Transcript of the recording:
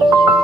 thank you